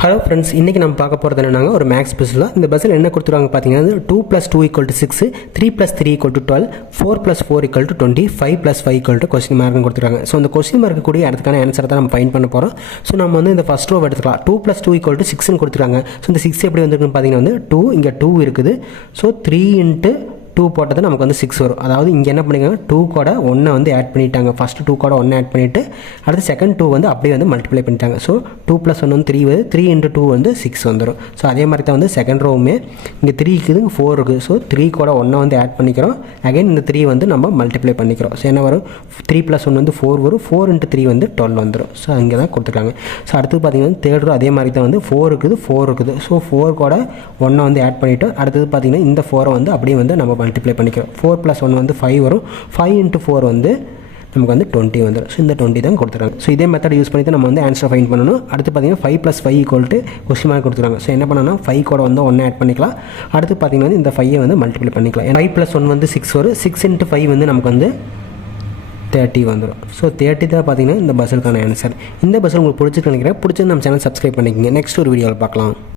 Hello friends, இன்றைக்கி நம்ம பார்க்க போகிறது என்னென்னா ஒரு மேக்ஸ் பஸ்ஸில் இந்த பஸ்ஸில் என்ன கொடுத்துருவாங்க பார்த்தீங்கன்னா 2 + 2 = 6, 3 + 3 = 12, 4 + 4 = 20, 5 + 5 = கொஸ்டின் மார்க்னு கொடுத்துருக்காங்க. ஸோ அந்த கொஸ்டின் மார்க்கு கூடிய அதுக்கான ஆன்சரை தான் நம்ம ஃபைண்ட் பண்ண போகிறோம். ஸோ நம்ம இந்த ஃபஸ்ட் ரோ எடுத்துக்கலாம். 2 + 2 = 6ன்னு கொடுத்துருக்காங்க. ஸோ இந்த 6 எப்படி வந்துருக்குன்னு பார்த்தீங்கன்னா 2 இங்கே 2 இருக்குது. ஸோ 3 × 2 போட்டது நமக்கு 6 வரும். அதாவது இங்கே என்ன பண்ணிக்காங்க, 2 கூட 1 ஆட் பண்ணிட்டாங்க. ஃபஸ்ட்டு 2 கூட 1 ஆட் பண்ணிவிட்டு அடுத்து செகண்ட் 2 அப்படியே மல்டிப்ளை பண்ணிட்டாங்க. ஸோ 2 + 1 3 வருது. 3 × 2 6 வந்துடும். ஸோ அதே மாதிரி தான் செகண்ட் ரோவுமே இங்கே 3 இருக்குது, 4 இருக்குது. ஸோ 3 கூட 1 ஆட் பண்ணிக்கிறோம். அகைன் இந்த 3 நம்ம மல்டிப்ளை பண்ணிக்கிறோம். ஸோ என்ன வரும், 3 + 1 4 வரும். 4 × 3 12 வந்துடும். ஸோ அங்கே தான் கொடுத்துருக்காங்க. ஸோ அடுத்து பார்த்தீங்கன்னா தேர்ட் ரோ அதே மாதிரி தான் 4 இருக்குது, 4 இருக்குது. ஸோ 4 கூட 1 ஆட் பண்ணிவிட்டு அடுத்தது பார்த்தீங்கன்னா இந்த 4 அப்படியே நம்ம மல்டிப்ளை பண்ணிக்கிறோம். 4 + 1 5 வரும். 5 × 4 நமக்கு 20 வந்துடும். ஸோ இந்த 20 தான் கொடுத்துருக்காங்க. ஸோ இதே மெத்தட் யூஸ் பண்ணி தான் நம்ம ஆன்சர் ஃபைண்ட் பண்ணணும். அடுத்து பார்த்தீங்கன்னா 5 + 5 = கொஸ்டின் மார்க் கொடுத்துருக்காங்க. ஸோ என்ன பண்ணணும்னா 5 கூட 1 ஆட் பண்ணிக்கலாம். அடுத்து பார்த்தீங்கன்னா இந்த 5 மல்டிப்ளை பண்ணிக்கலாம். 5 + 1 6 வரும். 6 × 5 நமக்கு 30 வந்துடும். ஸோ 30 தான் பார்த்தீங்கன்னா இந்த பஸ்ஸுக்கான ஆன்சர். இந்த பஸ்ஸில் உங்களுக்கு பிடிச்சிருக்கு நினைக்கிறேன். பிடிச்சது நம்ம சேனல் சப்ஸ்கிரைப் பண்ணிக்கோங்க. நெக்ஸ்ட் ஒரு வீடியோவில் பார்க்கலாம்.